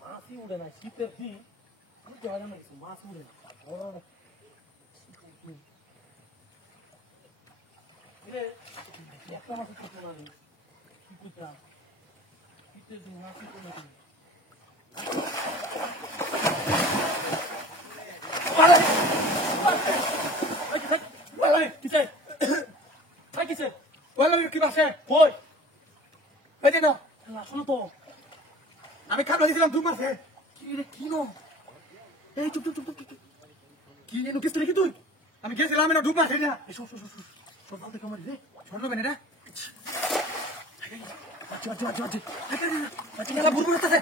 মাছই উড়ে না শীতের দিন উঠতে হয় না কিছু মাছ উড়ে না একটা মাছের কিছু না কি করতাম শীতের দিন মাছই উড়ে না আমি খাবো দিয়েছিলাম দু মাসে এই চুপ চুপ চুপ চুপ কি নোটিস তো রেখে তুই আমি গেছিলাম না দু মাসে না সব দেখে আমার রে ছোট হবে না এটা আচ্ছা আচ্ছা আচ্ছা আচ্ছা মেলা বুড়বুড় হতেছে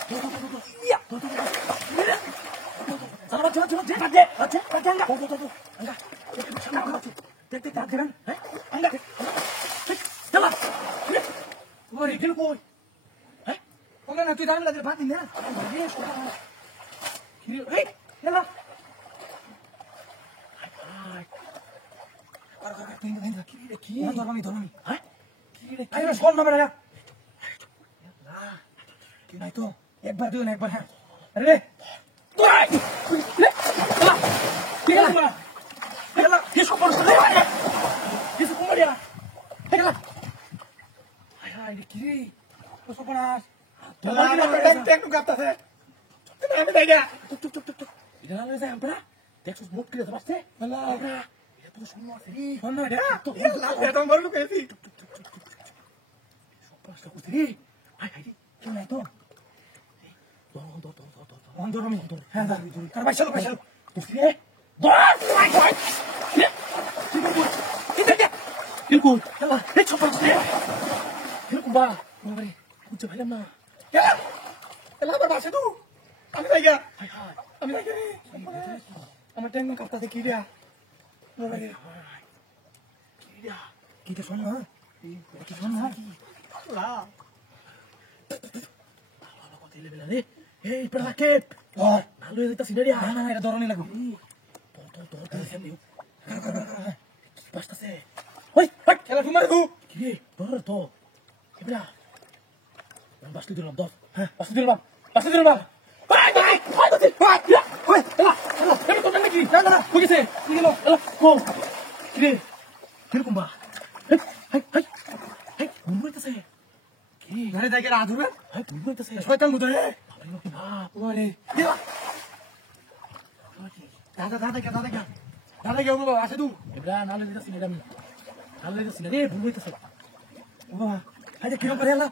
তুই দাঁড়ালে ভাত দিন না একবার দুজন একবার হ্যাঁ রে আমার টাইম কাটতে কি রে কি শোন না কি শোন না এই পড়াকে ভালো হয়ে যেতে সিনারি না এটা ধরনি লাগো ওই খেলা তোমার কি রে ধর তো এবড়া বাসতে দিলাম 10 হ্যাঁ বাসতে দিলাম বাই ওই এলা এমন তো নাকি না কইছে কি গেল এলা কো কি রে কিরকম বা হেই বুঝতেছে কি ঘরে যাই গেল আধুরে বুঝতেছে শয়তান মুদরে ওরে দাদা কেউ বাবা আসে তু এবড়া নালে দিতেছি না আমি নালে দিতেছি না রে ভুল হইতেছে বাবা আরে কিরকম করে এলা